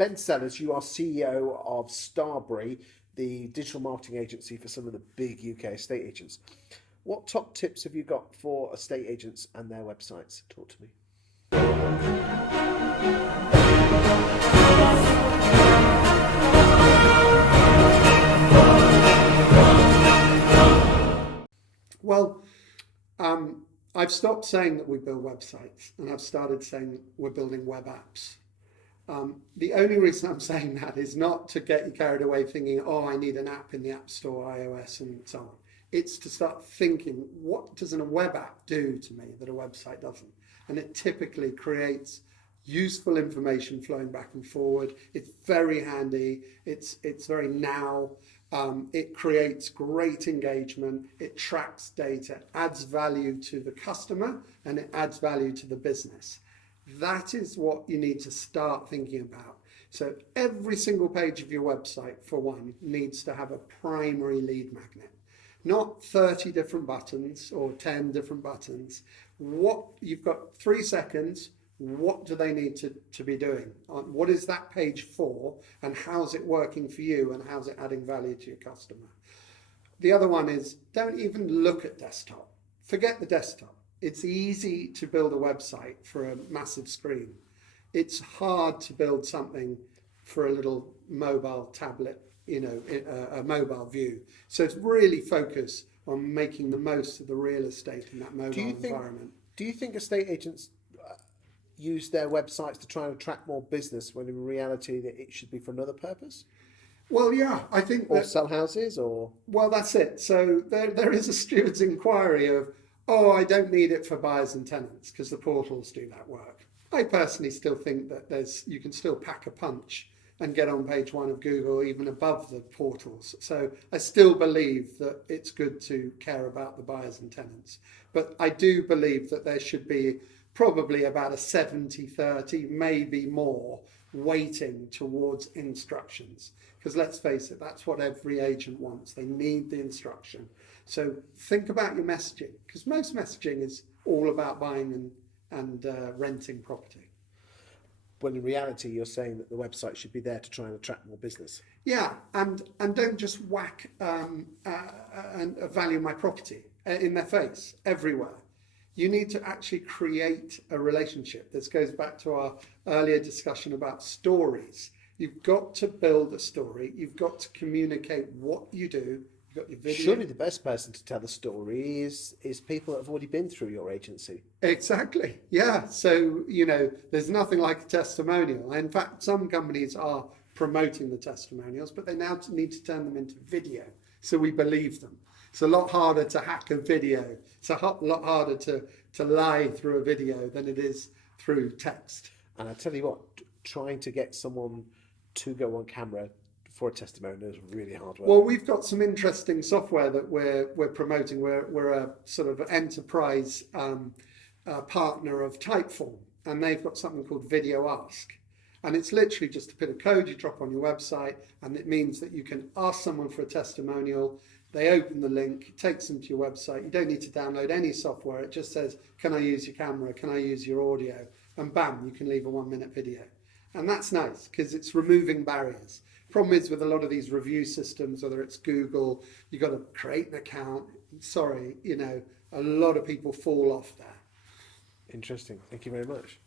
Ben Sellers, you are CEO of Starbury, the digital marketing agency for some of the big UK estate agents. What top tips have you got for estate agents and their websites? Talk to me. Well, I've stopped saying that we build websites and I've started saying we're building web apps. The only reason I'm saying that is not to get you carried away thinking, oh, I need an app in the App Store, iOS, and so on. It's to start thinking, what does a web app do to me that a website doesn't? And it typically creates useful information flowing back and forward. It's very handy. It's very now. It creates great engagement. It tracks data, adds value to the customer, and it adds value to the business. That is what you need to start thinking about. So every single page of your website, for one, needs to have a primary lead magnet. Not 30 different buttons or 10 different buttons. What you've got 3 seconds. What do they need to be doing? What is that page for, and how's it working for you, and how's it adding value to your customer? The other one is, don't even look at desktop. Forget the desktop. It's easy to build a website for a massive screen. It's hard to build something for a little mobile tablet, a mobile view. So it's really focus on making the most of the real estate in that mobile environment. Do you think estate agents use their websites to try and attract more business when in reality that it should be for another purpose? Well, yeah, I think or sell houses, or well, that's it. So there is a steward's inquiry of, oh, I don't need it for buyers and tenants because the portals do that work. I personally still think that you can still pack a punch and get on page 1 of Google even above the portals. So I still believe that it's good to care about the buyers and tenants. But I do believe that there should be probably about a 70-30, maybe more, weighting towards instructions. Because let's face it, that's what every agent wants. They need the instruction. So think about your messaging, because most messaging is all about buying and renting property. When in reality, you're saying that the website should be there to try and attract more business. Yeah, and don't just whack and value my property in their face everywhere. You need to actually create a relationship. This goes back to our earlier discussion about stories. You've got to build a story. You've got to communicate what you do. You've got your video. Surely the best person to tell the story is people that have already been through your agency. Exactly. Yeah. So, there's nothing like a testimonial. In fact, some companies are promoting the testimonials, but they now need to turn them into video so we believe them. It's a lot harder to hack a video. It's a lot harder to lie through a video than it is through text. And I tell you what, trying to get someone to go on camera for a testimonial is really hard work. Well, we've got some interesting software that we're promoting. We're a sort of enterprise partner of Typeform, and they've got something called Video Ask. And it's literally just a bit of code you drop on your website, and it means that you can ask someone for a testimonial. They open the link, it takes them to your website. You don't need to download any software. It just says, can I use your camera? Can I use your audio? And bam, you can leave a 1-minute video. And that's nice because it's removing barriers. Problem is with a lot of these review systems, whether it's Google, you've got to create an account. Sorry, a lot of people fall off there. Interesting. Thank you very much.